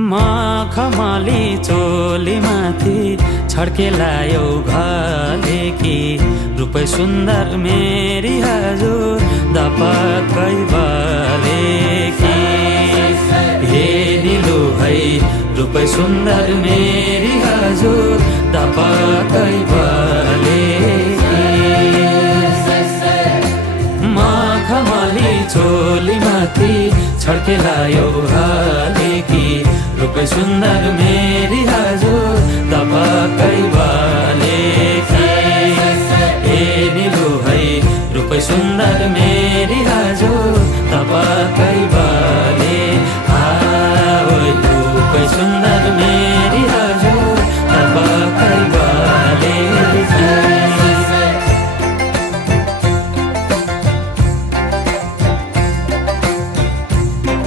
मखमली चोली माथि छड्केलायो घले कि रूपै सुन्दर मेरी हजुर दपक्कै बले कि हे निलु है रूपै सुन्दर मेरी हजुर दपक्कै बले मखमली चोली माथि छड्केलायो घले कि रूपै सुन्दर मेरी हजुर दपक्कै बले कि हे निलु है रूपै सुन्दर मेरी हजुर दपक्कै बले रूपै सुन्दर